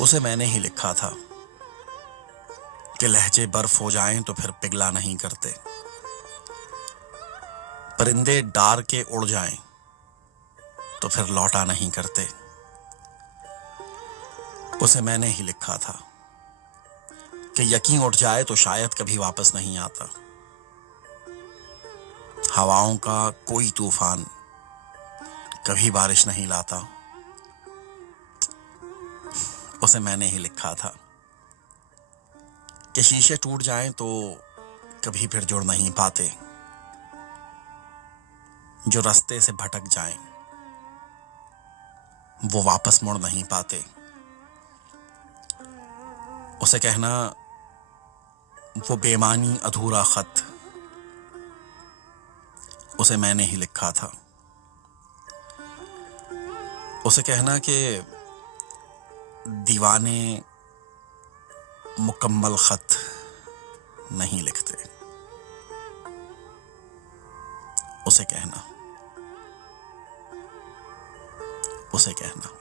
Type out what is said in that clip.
उसे मैंने ही लिखा था कि लहजे बर्फ हो जाएं तो फिर पिघला नहीं करते, परिंदे डार के उड़ जाएं तो फिर लौटा नहीं करते। उसे मैंने ही लिखा था कि यकीन उठ जाए तो शायद कभी वापस नहीं आता, हवाओं का कोई तूफान कभी बारिश नहीं लाता। उसे मैंने ही लिखा था कि शीशे टूट जाएं तो कभी फिर जुड़ नहीं पाते, जो रास्ते से भटक जाएं वो वापस मुड़ नहीं पाते। उसे कहना वो बेमानी अधूरा खत, उसे मैंने ही लिखा था। उसे कहना कि दीवाने मुकम्मल खत नहीं लिखते, उसे कहना।